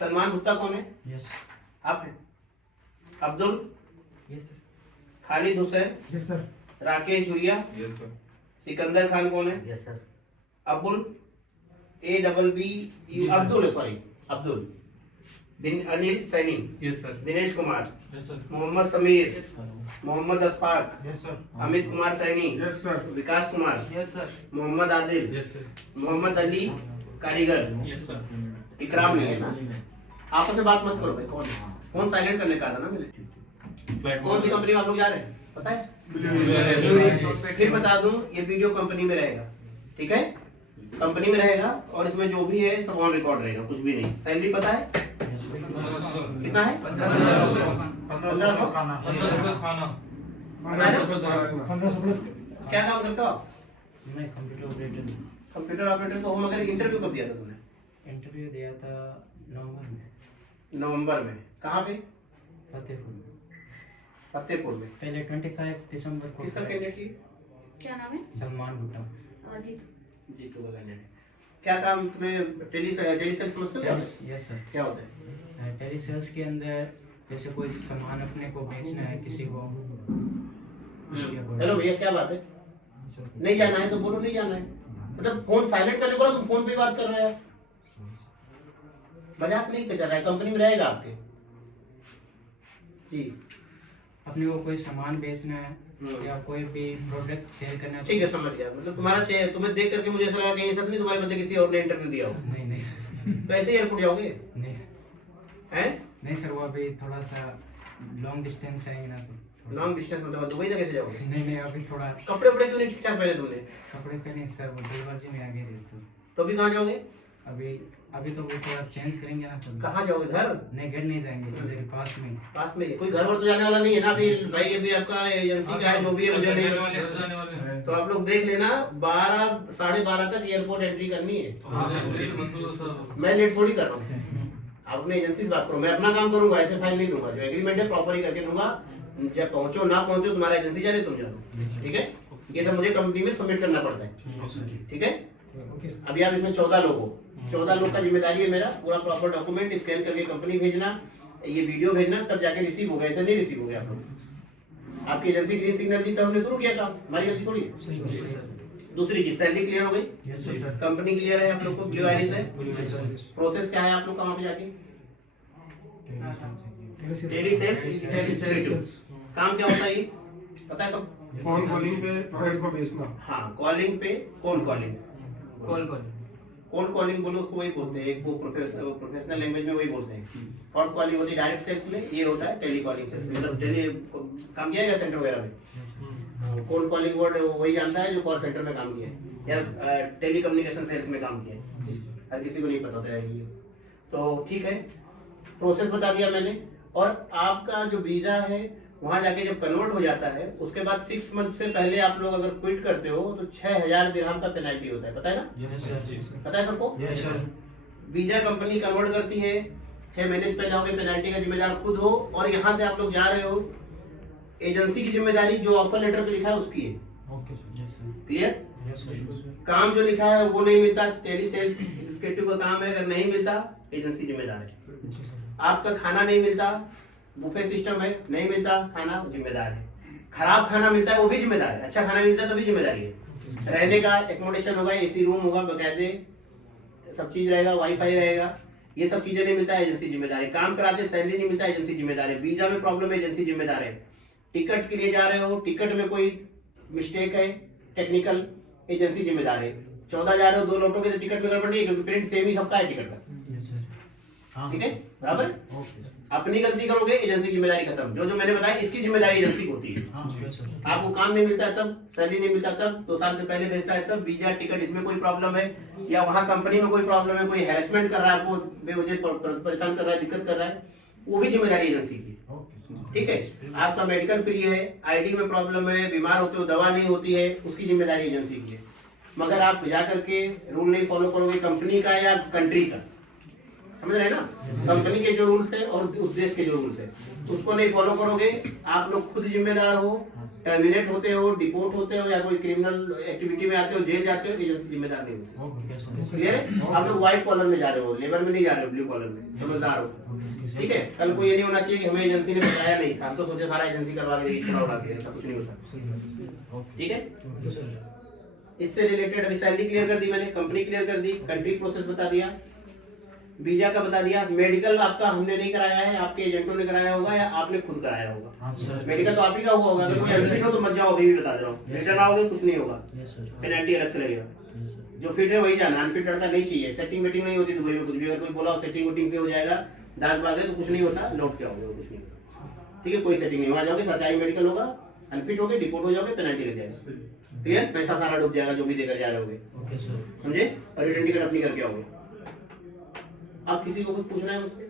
सलमान गुप्ता कौन है? यस आप हैं। Abdul, yes sir. Khalid Hussain, yes sir. Rakesh Huria, yes sir. Sikandar Khan कौन है? Yes sir. Abdul, ABB Abdul, sorry Abdul, Anil Saini, yes sir. Dinesh Kumar, yes sir. Mohammad Sameer, yes sir. Mohammad Ashfaq, yes sir. Amit Kumar Saini, yes sir. Vikas Kumar, yes sir. Mohammad Adil, yes sir. Mohammad Ali Karigar, yes sir. इकराम नहीं है ना? आपस में बात मत करो भाई, कौन है? फोन साइलेंट करने का था ना मैंने। कौन सी कंपनी में आप लोग जा रहे हैं पता है? फिर बता दूं, ये वीडियो कंपनी में रहेगा, ठीक है? कंपनी में रहेगा और इसमें जो भी है सब ऑन रिकॉर्ड रहेगा, कुछ भी नहीं। सैलरी पता है कितना है? 1500 क्या काम करते हो आप? मैं कंप्यूटर ऑपरेटर हूँ। कंप्यूटर ऑपरेटर तो हो, मगर इंटरव्यू कब दिया था तुमने? इंटरव्यू दिया था नवंबर में। नवंबर में। कहाँ पे? फतेहपुर में। फतेहपुर में। पहले 25 दिसंबर को किसका कैंडिडेट है? क्या नाम है? सलमान भुट्टा। जीतू का कैंडिडेट। क्या काम तुम्हें टेली सेल्स समझते हो क्या? Yes sir. क्या होता है? टेली सेल्स के अंदर जैसे कोई सामान अपने को बेचना है किसी को, उसके हेलो भैया, क्या बात है? नहीं जाना है तो बोलो नहीं जाना है। मतलब फोन साइलेंट करने बोला, तुम फोन पे बात कर रहे हो। मजाक नहीं कर रहा है, कंपनी में रहेगा आपके जी। अपने को कोई सामान बेचना है या कोई भी प्रोडक्ट सेल करना है। ठीक है, समझ गया। मतलब तुम्हारा तुम्हें देख करके मुझे ऐसा लगा कि ये सब नहीं, तुम्हारे बंदे किसी और ने इंटरव्यू दिया हो। नहीं नहीं सर। तो ऐसे ही एयरपोर्ट जाओगे नहीं सर। हैं? नहीं सर, वो अभी थोड़ा सा लॉन्ग डिस्टेंस है ना, तो लॉन्ग डिस्टेंस मतलब दुबई तक कैसे जाओगे? नहीं अभी थोड़ा कपड़े वपड़े क्यों नहीं ठीक ठाक पहने तुमने? कपड़े पहने सर, वो जल्दबाजी में आ गए थे तो अभी कहाँ जाओगे? अभी तो वो थोड़ा चेंज करेंगे ना तो। कहाँ जाओगे? घर? नहीं, घर नहीं जाएंगे, इधर पास में। पास में ही? कोई घर वर तो जाने वाला नहीं है ना अभी भाई? अभी आपका एजेंसी का है, जो भी है मुझे नहीं। तो आप लोग देख लेना, 12 साढ़े 12 तक एयरपोर्ट एंट्री करनी है। मैं लेट थोड़ी कर रहा हूँ, आप अपने एजेंसी से बात करो। मैं अपना काम करूंगा, ऐसे फाइल नहीं दूंगा। जो एग्रीमेंट है प्रॉपर ही करके दूंगा। जब पहुंचो ना पहुंचो, तुम्हारा एजेंसी जाने, तुम जानो, ठीक है? ये सब मुझे कंपनी में सबमिट करना पड़ता है, ठीक है? अभी आप इसमें 14 लोग हो, 14 लोग का जिम्मेदारी है मेरा। पूरा प्रॉपर डॉक्यूमेंट स्कैन करके कंपनी भेजना, ये वीडियो भेजना, तब जाके रिसीव होगा। ऐसे नहीं रिसीव होगा आप लोग। आपकी एजेंसी ग्रीन सिग्नल दी तब हमने शुरू किया काम, हमारी गलती थोड़ी है। दूसरी चीज, सैलरी क्लियर हो गई, कंपनी क्लियर है, आप लोग को ब्लू आइरिस है। प्रोसेस क्या है आप लोग का वहाँ पे जाके? Telesales. काम क्या होता है ये पता है सब? फोन कॉलिंग पे प्रोडक्ट को बेचना। हाँ, कॉलिंग पे कौन कॉलिंग बोलो उसको वही बोलते हैं। एक वो प्रोफेशनल लैंग्वेज में वही बोलते हैं। हॉट कॉलिंग होती है डायरेक्ट सेल्स में, ये होता है टेली कॉलिंग सेल्स। मतलब टेली काम किया है सेंटर वगैरह में? कोल्ड कॉलिंग वर्ड वही जानता है जो कॉल सेंटर में काम किया है या टेली कम्युनिकेशन सेल्स में काम किया है। हर किसी को नहीं पता होता है ये। तो ठीक है, प्रोसेस बता दिया मैंने। और आपका जो वीजा है वहां जाके जब कन्वर्ट हो जाता है, उसके बाद 6 मंथ से पहले आप लोग अगर क्विट करते हो तो 6000 दिरहम का पेनल्टी होता है, पता है ना? पता है सबको? वीजा कंपनी कन्वर्ट करती है, 6 महीने से पहले होगे, पेनल्टी का जिम्मेदार खुद हो। और यहाँ से आप लोग जा रहे हो, एजेंसी की जिम्मेदारी जो ऑफर लेटर पे लिखा है उसकी है। क्लियर? काम जो लिखा है वो नहीं मिलता, टेली सेल्स एग्जीक्यूटिव का काम है। अगर नहीं मिलता, एजेंसी जिम्मेदार है। आपका खाना नहीं मिलता, बुफे सिस्टम है, नहीं मिलता खाना, जिम्मेदार है। खराब खाना मिलता है वो भी जिम्मेदार है, अच्छा खाना नहीं मिलता तो भी जिम्मेदारी है। रहने का एकोमोडेशन होगा, एसी रूम होगा, बकायदे सब चीज रहेगा, वाईफाई रहेगा। ये सब चीजें नहीं मिलता है, एजेंसी जिम्मेदार है। काम कराते सैलरी नहीं मिलता, एजेंसी जिम्मेदार है। वीजा में प्रॉब्लम है, एजेंसी जिम्मेदार है। टिकट के लिए जा रहे हो, टिकट में कोई मिस्टेक है टेक्निकल, एजेंसी जिम्मेदार है। 14 जा रहे हो, 2 लौटोगे तो टिकट में गड़बड़ नहीं है, क्योंकि प्रिंट सेम ही सबका है टिकट का, ठीक है? बराबर। अपनी गलती करोगे, एजेंसी जिम्मेदारी खत्म। जो जो मैंने बताया इसकी जिम्मेदारी एजेंसी को होती है। आपको काम नहीं मिलता है तब, सैलरी नहीं मिलता तब, 2 साल से पहले भेजता है तब, वीजा टिकट इसमें कोई प्रॉब्लम है, या वहाँ कंपनी में कोई प्रॉब्लम है, कोई हैरेसमेंट कर रहा है आपको, बेवजह परेशान कर रहा है, दिक्कत कर रहा है, वो भी जिम्मेदारी एजेंसी की, ठीक है? आपका मेडिकल फ्री है, आईडी में प्रॉब्लम है, बीमार होते हो, दवा नहीं होती है, उसकी जिम्मेदारी एजेंसी की है। मगर आप जा करके रूल नहीं फॉलो करोगे कंपनी का या कंट्री का, समझ रहे हैं ना? कंपनी के जो रूल्स है और उस देश के जो रूल्स है उसको नहीं फॉलो करोगे, आप लोग खुद जिम्मेदार हो। टर्मिनेट होते हो, डिपोर्ट होते हो या कोई क्रिमिनल एक्टिविटी में आते हो, जेल जाते हो, एजेंसी जिम्मेदार नहीं होती। क्लियर है? आप लोग व्हाइट कॉलर में जा रहे हो, लेबर में नहीं जा रहे हो, ब्लू कॉलर में, समझदार हो। ठीक है, कल को ये नहीं होना चाहिए कि हमें एजेंसी ने बताया नहीं, हम तो सोचे सारा एजेंसी करवा के देगी, उड़ा के, ऐसा कुछ नहीं होता। ठीक है, इससे रिलेटेड अभी सैलरी क्लियर कर दी मैंने, कंपनी क्लियर कर दी, कंट्री प्रोसेस बता दिया, वीजा का बता दिया। मेडिकल आपका हमने नहीं कराया है, आपके एजेंटों ने कराया होगा या आपने खुद कराया होगा। मेडिकल तो आप ही का हुआ होगा, अगर कोई अनफिट हो तो मत जाओ, अभी भी बता दे रहा हूँ, रिटर्न आओगे कुछ नहीं होगा, पेनल्टी अलग से लगेगा। जो फिट है वही जाना, अनफिट लड़का नहीं चाहिए। सेटिंग वेटिंग नहीं होती दुबई में कुछ भी, अगर कोई बोला सेटिंग वेटिंग से हो जाएगा, दाग बाग है तो कुछ नहीं होता, लौट के आओगे, कुछ नहीं। ठीक है, कोई सेटिंग नहीं, वहाँ जाओगे सरकारी मेडिकल होगा, अनफिट होगे, डिपोर्ट हो जाओगे, पेनल्टी लग जाएगा। क्लियर, पैसा सारा डूब जाएगा जो भी देकर जा रहे होगे, समझे, और रिटर्न टिकट अपनी करके आओगे। आप किसी को कुछ पूछना है मुझसे?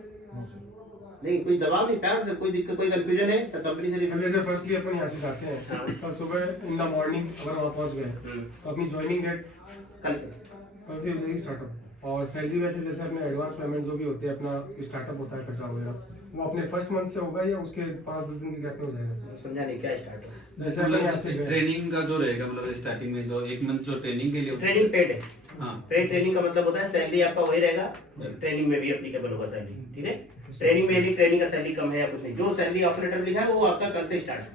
नहीं, कोई दबाव नहीं, प्यार से, कोई दिक्कत, कोई कंफ्यूजन है सब कंपनी से हम जैसे फर्स्टली अपन यहाँ से जाते हैं, हाँ। कल सुबह इन द मॉर्निंग अगर वहाँ पहुँच गए तो अपनी ज्वाइनिंग डेट कल से यही स्टार्टअप, और सैलरी वैसे जैसे अपने एडवांस पेमेंट जो भी होते हैं, अपना स्टार्टअप होता है पैसा वगैरह, वो अपने फर्स्ट मंथ से होगा या उसके 5-10 दिन के गैप में हो जाएगा? समझा नहीं क्या स्टार्ट है। जैसे अपन यहाँ से मतलब गए, ट्रेनिंग का जो रहेगा, मतलब स्टार्टिंग में जो एक मंथ जो ट्रेनिंग के लिए ट्रेनिंग पेड है। हाँ, पेड ट्रेनिंग का मतलब होता है सैलरी आपका वही रहेगा, ट्रेनिंग में भी एप्लीकेबल होगा सैलरी। ठीक है, ट्रेनिंग में भी ट्रेनिंग का सैलरी कम है या कुछ नहीं, जो सैलरी ऑफर लेटर लिखा है वो आपका कल से स्टार्ट है।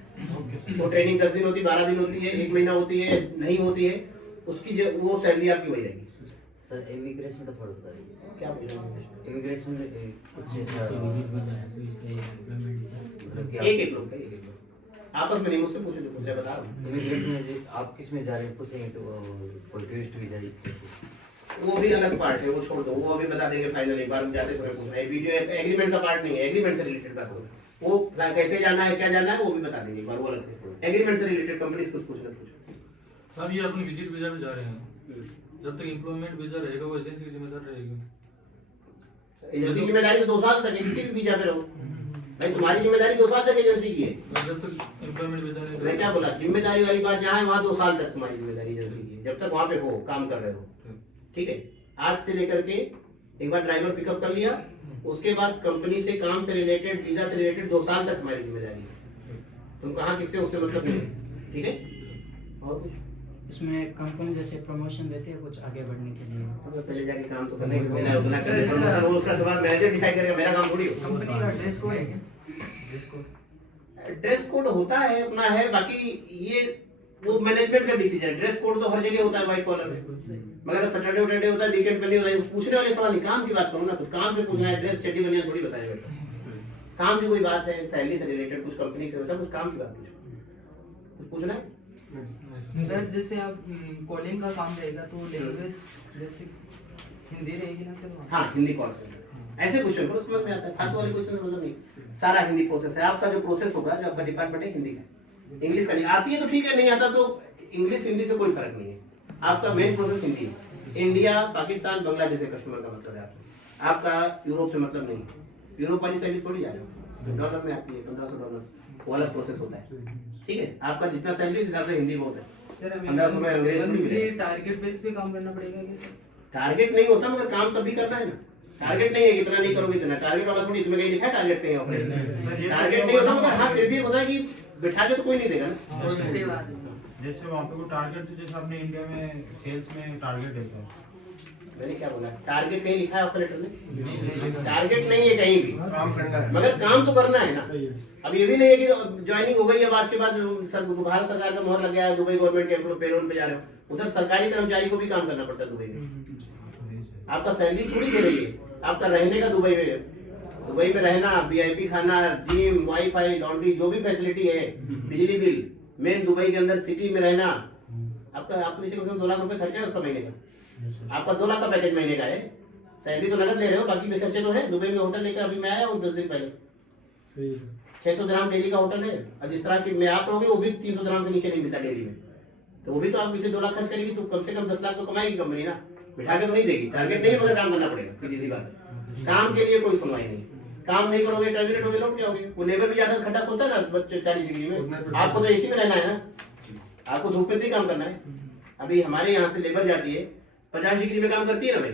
वो ट्रेनिंग 10 दिन होती है, 12 दिन होती है, 1 महीना होती है, नहीं होती है, उसकी जो वो सैलरी आपकी वही रहेगी। सर इमिग्रेशन का थोड़ा बताइए, क्या पूछना इमिग्रेशन कुछ ऐसा मतलब कि एक लोग का, एक लोग आपस में नहीं, मुझसे पूछो जो पूछ रहे, बता रहा हूँ। इमिग्रेशन में आप किस में जा रहे हैं, पूछेंगे तो कोई टूरिस्ट वीजा वो भी अलग पार्ट है, वो छोड़ दो, वो अभी बता देंगे फाइनल, एक बार जाते समय पूछना है। वीडियो एग्रीमेंट का पार्ट नहीं है, एग्रीमेंट से रिलेटेड बात होगा, वो कैसे जाना है, क्या जाना है, वो भी बता देंगे एक बार, वो अलग से। एग्रीमेंट से रिलेटेड कंपनी कुछ पूछना पूछो। सर ये अपनी विजिट वीजा में जा रहे हैं, जब तक एम्प्लॉयमेंट वीजा रहेगा वो एजेंसी की जिम्मेदार रहेगी। एजेंसी की जिम्मेदारी तो 2 साल तक है, किसी भी वीजा पे रहो भाई, तुम्हारी जिम्मेदारी 2 साल तक एजेंसी की है। जब तक एम्प्लॉयमेंट वीजा नहीं मैं क्या बोला, जिम्मेदारी वाली बात जहाँ है वहाँ 2 साल तक तुम्हारी जिम्मेदारी एजेंसी की है, जब तक वहाँ पे हो, काम कर रहे हो। ठीक है, आज से लेकर के एक बार ड्राइवर पिकअप कर लिया, उसके बाद कंपनी से काम से रिलेटेड, वीजा से रिलेटेड 2 साल तक तुम्हारी जिम्मेदारी है। तुम कहाँ किससे, उससे मतलब नहीं है। ठीक है, और कुछ इसमें कंपनी जैसे प्रमोशन देती है कुछ आगे बढ़ने के लिए? तो पहले जाके काम तो करना ही है, उतना करना प्रमोशन वो उसका बाद मैनेजर डिसाइड करेगा, मेरा काम थोड़ी हो। कंपनी का ड्रेस कोड है क्या? ड्रेस कोड, ड्रेस कोड होता है अपना है, बाकी ये वो मैनेजमेंट का डिसीजन है। ड्रेस कोड तो हर जगह होता है व्हाइट कॉलर में, मगर सैटरडे वैटरडे होता है, वीकेंड पे नहीं होता है। पूछने वाले सवाल नहीं, काम की बात करो ना, कुछ काम से पूछना है, ड्रेस चड्डी बनिया थोड़ी बताएगा बेटा। काम की कोई बात है, सैलरी से रिलेटेड कुछ कंपनी से वैसा कुछ काम की बात पूछो, कुछ पूछना है। सर जैसे आप कॉलिंग का काम रहेगा तो लैंग्वेज जैसे हिंदी रहेगी ना सर? हाँ, हिंदी कॉल सेंटर, ऐसे क्वेश्चन पर समझ में आता है, फालतू वाले क्वेश्चन मतलब नहीं, सारा हिंदी प्रोसेस है। आपका जो प्रोसेस होगा, जो आपका डिपार्टमेंट है हिंदी का, इंग्लिश का नहीं। आती है तो ठीक है, नहीं आता तो इंग्लिश हिंदी से कोई फर्क नहीं है, आपका मेन प्रोसेस हिंदी है। इंडिया, पाकिस्तान, बांग्लादेश से कस्टमर का मतलब है आपका यूरोप से मतलब नहीं है। यूरोप वाली सैलरी थोड़ी जा रहे हो, डॉलर में आती है, $1500, वो अलग प्रोसेस होता है। ठीक है, आपका जितना सैलरी ज्यादा हिंदी बहुत है। सर हमें 1500 में अंग्रेज थोड़ी मिलेगा। टारगेट बेस पे काम करना पड़ेगा क्या? टारगेट नहीं होता, मगर काम तभी करना है ना। टारगेट नहीं है कि इतना नहीं करोगे इतना, टारगेट वाला थोड़ी, इसमें कहीं लिखा है टारगेट कहीं ऑपरेट, टारगेट नहीं होता, मगर हाँ फिर भी होता है कि बिठा के तो कोई नहीं देगा ना। सही बात है। जैसे वहाँ पे वो टारगेट, जैसे आपने इंडिया में सेल्स में टारगेट देता है, मैंने क्या बोला, टारगेट कहीं लिखा है ऑपरेटर में? टारगेट नहीं है कहीं भी, काम करना है, मगर काम तो करना है ना। सही है। अब ये भी नहीं है कि ज्वाइनिंग हो गई है, आज के बाद भारत सरकार का मोहर लग गया है, दुबई गवर्नमेंट के एम्प्लॉय पेरोल पे जा रहे हो, उधर सरकारी कर्मचारी को भी काम करना पड़ता है दुबई में। आपका सैलरी थोड़ी दे रही है, आपका रहने का दुबई में रहना, VIP खाना, जिम, वाईफाई, लॉन्ड्री, जो भी फैसिलिटी है, बिजली बिल, मेन दुबई के अंदर सिटी में रहना। आपका आप नीचे कम से कम 2 लाख रुपए खर्चा है उसका महीने का। आपका 2 लाख का पैकेज महीने का है, सैलरी तो नगद ले रहे हो, बाकी भी खर्चे तो है। दुबई में होटल लेकर अभी मैं आया हूँ 10 दिन पहले, सही है। 600 दिरहम डेली का होटल है, और जिस तरह की मैं आप रहोगे वो भी 300 दिरहम से नीचे नहीं मिलता डेली में, तो वो भी तो आप पीछे 2 लाख खर्च करेगी, तो कम से कम 10 लाख तो कमाएगी कंपनी ना, बिठा के तो नहीं देगी। टारगेट नहीं है, मगर काम करना पड़ेगा, सीधी सी बात है। काम के लिए कोई सुनवाई नहीं, काम नहीं करोगे टर्मिनेट होगे, लौट जाओगे। वो लेबर भी ज्यादा खड्डा खोलता है ना 40 डिग्री में, आपको तो AC में रहना है ना, आपको धूप में नहीं काम करना है। अभी हमारे यहाँ से लेबर जाती है 50 डिग्री में काम करती है ना भाई,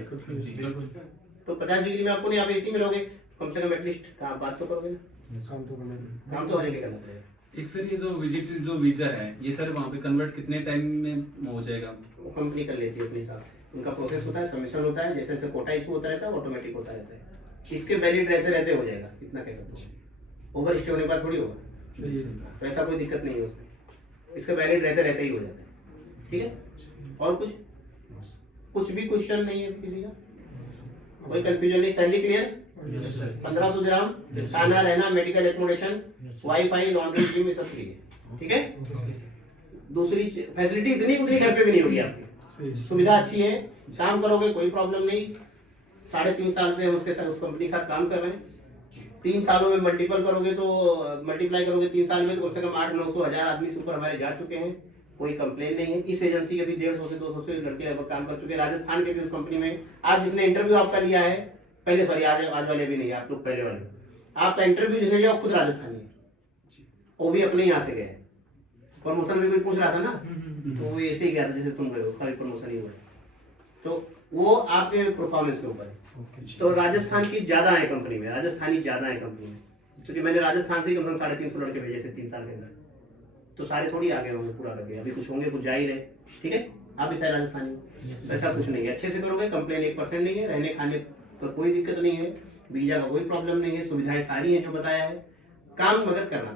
तो 50 डिग्री में आपको नहीं, आप AC में रहोगे, कम से कम एटलीस्ट काम बात तो करोगे ना, काम तो करना है। काम तो हर जगह करना पड़ेगा। एक सर ये जो विजिट जो वीजा है ये सर वहाँ पे कन्वर्ट कितने टाइम में हो जाएगा? वो कंपनी कर लेती है अपने हिसाब से, उनका प्रोसेस होता है, सबमिशन होता है, जैसे जैसे कोटा इशू होता रहता है ऑटोमेटिक होता रहता है। इसके वैलिड रहते रहते हो जाएगा, इतना कह सकते हो। ओवर स्टे होने के बाद थोड़ी होगा, तो ऐसा कोई दिक्कत नहीं है उसमें, इसके वैलिड रहते रहते ही हो जाता है। ठीक है, और कुछ भी क्वेश्चन नहीं है किसी का, कोई कंफ्यूजन नहीं? Salary clear? 1500 दिरहम, खाना रहना, medical accommodation, wifi, laundry, gym, ये सब फ्री है। ठीक है, दूसरी फैसिलिटी इतनी उतनी घर पे भी नहीं होगी आपकी, सुविधा अच्छी है, काम करोगे कोई प्रॉब्लम नहीं। 3.5 साल से हम उसके साथ, उस कंपनी के साथ काम कर रहे हैं। 3 सालों में मल्टीप्लाई करोगे 3 साल में तो कम से कम 800-900 हज़ार आदमी से ऊपर हमारे जा चुके हैं, कोई कंप्लेन नहीं है। इस एजेंसी के भी 150 से 200 से लड़के लगभग काम कर चुके हैं, राजस्थान के भी उस कंपनी में। आज जिसने इंटरव्यू आपका लिया है, पहले सॉरी आज वाले भी नहीं, आप लोग पहले वाले, आपका इंटरव्यू जिसने लिया खुद राजस्थानी है, वो भी अपने यहाँ से गए। प्रमोशन में कोई पूछ रहा था ना, तो वो ऐसे ही कह रहे जैसे तुम गए हो, खाली प्रमोशन ही हुआ है, तो वो आपके परफॉर्मेंस के ऊपर है। तो राजस्थान की ज्यादा है कंपनी में, राजस्थानी ज्यादा है कंपनी में, क्योंकि मैंने राजस्थान से ही कम से कम 350 लड़के भेजे थे 3 साल के अंदर, तो सारे थोड़ी आगे होंगे पूरा करके, अभी कुछ होंगे, कुछ जा ही रहे। ठीक है, आप भी शायद राजस्थानी, ऐसा कुछ नहीं है, अच्छे से करोगे, कंप्लेन 1% नहीं है, रहने खाने पर कोई दिक्कत नहीं है, वीजा का कोई प्रॉब्लम नहीं है, सुविधाएं सारी हैं जो बताया है। काम मगर करना,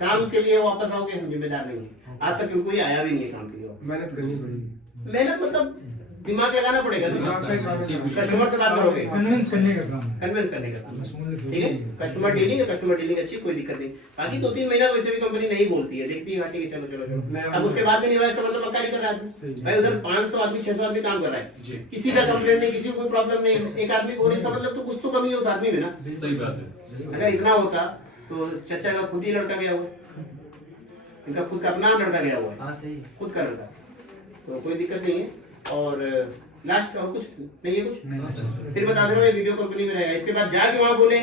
काम के लिए वापस आओगे, हम जिम्मेदार नहीं है। आज तक कोई आया भी नहीं है काम के लिए, मेहनत करनी पड़ेगी। मेहनत मतलब दिमाग लगाना पड़ेगा ना, कस्टमर से बात करोगे, कन्विंस करने का काम, कन्विंस करने का काम। ठीक है, कस्टमर डीलिंग अच्छी, कोई दिक्कत नहीं। बाकी 2-3 महीना वैसे भी कंपनी नहीं बोलती है, देखती है हाँ ठीक है चलो चलो चलो, अब उसके बाद भी नहीं हुआ इसका मतलब पक्का नहीं कर रहा आदमी भाई। उधर 500 आदमी 600 आदमी काम कर रहा है, किसी का कंप्लेंट नहीं, किसी को कोई प्रॉब्लम नहीं, एक आदमी बोले इसका मतलब तो कुछ तो कमी है उस आदमी में ना। सही बात है। अगर इतना होता तो चचा का खुद ही लड़का गया हुआ, इनका खुद का अपना लड़का गया हुआ है, हाँ सही, खुद का लड़का, तो कोई दिक्कत नहीं है। और लास्ट और कुछ नहीं है, कुछ फिर बता दे रहा हूँ, वीडियो कंपनी में रहेगा। इसके बाद जाके वहाँ बोले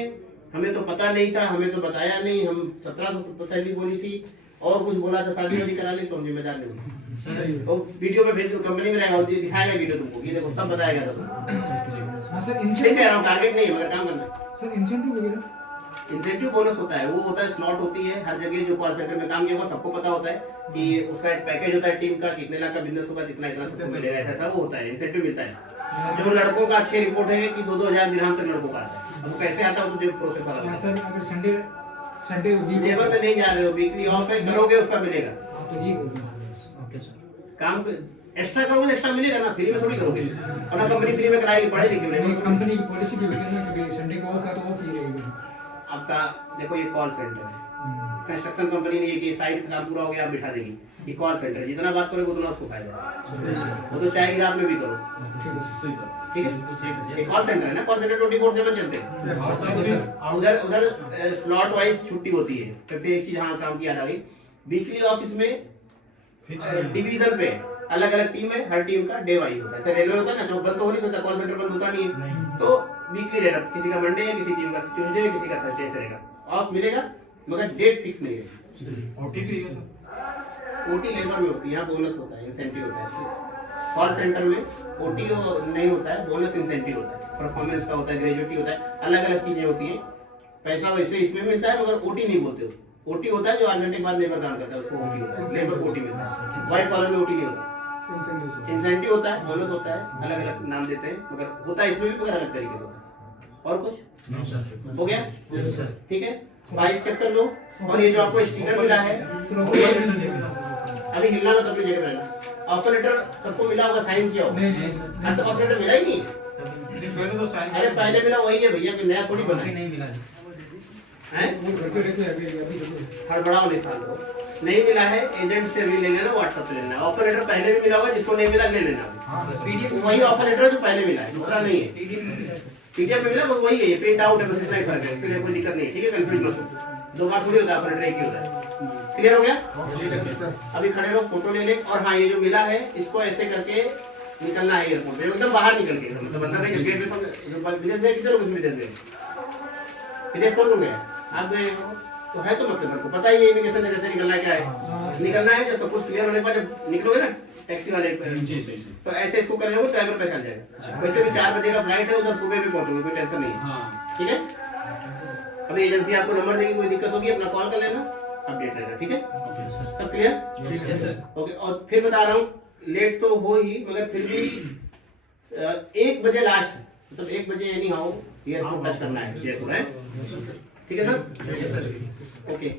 हमें तो पता नहीं था, हमें तो बताया नहीं, हम 1700 सैलरी बोली थी और कुछ बोला था शादी वादी कराने, तो हम जिम्मेदार नहीं। तो वीडियो में भेज दो, कंपनी में रहेगा, दिखाएगा वीडियो तुमको, ये देखो सब बताएगा। तो नहीं कह रहा हूँ टारगेट नहीं है, मगर काम करना है। सर इंसेंटिव वगैरह, इंसेंटिव बोनस होता है, वो होता है, स्लॉट होती है हर जगह, जो कॉल सेंटर में काम किया होगा सबको पता होता है कि उसका एक पैकेज होता है टीम का, कितने लाख का बिजनेस होगा, कितना इतना सबको मिलेगा, ऐसा वो होता है, इंसेंटिव मिलता है। जो लड़कों का अच्छी रिपोर्ट है कि 2-2 हज़ार दिरहम तक लड़कों का आता है, अब कैसे आता है तो जो प्रोसेस अलग है। सर अगर संडे लेबर में नहीं जा रहे हो, वीकली ऑफ है, करोगे उसका मिलेगा। तो ये होगा सर। ओके सर, काम एक्स्ट्रा करोगे एक्स्ट्रा मिलेगा ना, फ्री में थोड़ी करोगे, और कंपनी फ्री में कराएगी, पढ़ाई लिखी कंपनी की पॉलिसी भी होगी ना कि संडे को ऑफ है तो ऑफ ही रहेगी। आपका। देखो ये कॉल सेंटर है, कंस्ट्रक्शन कंपनी नहीं है कि साइट काम पूरा हो गया आप बिठा देगी, ये कॉल सेंटर, जितना बात करोगे उतना उसको फायदा है, वो तो चाहे रात में भी करो। ठीक है, ये कॉल सेंटर है ना, कॉल सेंटर 24/7 चलते हैं। उधर स्लॉट वाइज छुट्टी होती है, फिर एक चीज हाँ काम की याद आ गई, वीकली ऑफिस में डिवीजन पे अलग अलग टीम है, हर टीम का डे वाइज होता है। जैसे रेलवे होता है ना, जो बंद तो हो नहीं सकता, कॉल सेंटर बंद होता नहीं है, तो वीकली रहेगा, किसी का मंडे है, किसी टीम का ट्यूसडे है, किसी का थर्सडे से रहेगा, ऑफ मिलेगा, मगर डेट फिक्स नहीं है। ओटी लेबर में होती है, यहाँ बोनस होता है, इंसेंटिव होता है। कॉल सेंटर में ओटी नहीं होता है, बोनस इंसेंटिव होता है, परफॉर्मेंस का होता है, ग्रेजुएटी होता है, अलग अलग चीजें होती हैं। पैसा वैसे इसमें मिलता है, मगर ओटी नहीं बोलते उसको। ओटी होता है जो 8 घंटे के बाद लेबर काम करता है, उसको ओटी होता है, लेबर ओटी मिलता है। व्हाइट कॉलर में ओटी नहीं होता, इंसेंटिव होता है, बोनस होता है, अलग अलग नाम देते हैं, मगर होता है इसमें भी, मगर अलग तरीके से होता है। और कुछ हो गया? ठीक है, फाइल चेक कर लो। और ये जो आपको स्टिकर मिला है, अभी हिलना मत, अपनी जगह पे रहना। ऑफर लेटर सबको मिला होगा, साइन किया होगा। नहीं सर, अब तो ऑफर लेटर मिला ही नहीं, अरे पहले मिला वही है भैया, कि नया थोड़ी बना है। नहीं मिला हैं? अभी हड़बड़ाओ नहीं साल को, नहीं मिला है, एजेंट से भी ले लेना, व्हाट्सएप पे लेना। ऑफर लेटर पहले भी मिला होगा, जिसको नहीं मिला ले लेना। वही ऑफर लेटर जो पहले मिला है, दूसरा नहीं है। पीडीएफ में मिला वो वही है, प्रिंट आउट है, बस इतना ही फर्क है, इसके लिए कोई दिक्कत नहीं है। ठीक है, कंफ्यूज मत हो, 2 बार थोड़ी होता है, ऑफर लेटर एक ही होता है। क्लियर हो गया? अभी खड़े रहो, फोटो ले ले। और हाँ, ये जो मिला है इसको ऐसे करके निकलना है एयरपोर्ट में, एकदम बाहर निकल के, मतलब अंदर नहीं, गेट में विदेश गए, किधर हो विदेश गए, विदेश कौन गए आप गए तो है, तो मतलब आपको पता ही है इमिग्रेशन जैसे निकलना है, क्या है निकलना है। जब सब कुछ क्लियर होने के बाद जब निकलोगे ना टैक्सी वाले, तो ऐसे इसको करने को ड्राइवर पहचान जाएगा। वैसे भी 4 बजे का फ्लाइट है, उधर सुबह भी पहुंचोगे, कोई टेंशन नहीं है। ठीक है, अभी एजेंसी आपको नंबर देगी, कोई दिक्कत होगी अपना कॉल कर लेना, अपडेट रहेगा, ठीक है सब क्लियर? Yes sir. ओके, और फिर बता रहा हूँ, लेट तो हो ही मगर फिर भी 1 बजे लास्ट, मतलब 1 बजे एनी हाउ एयरपोर्ट टच करना है जयपुर है, ठीक है सर? ओके।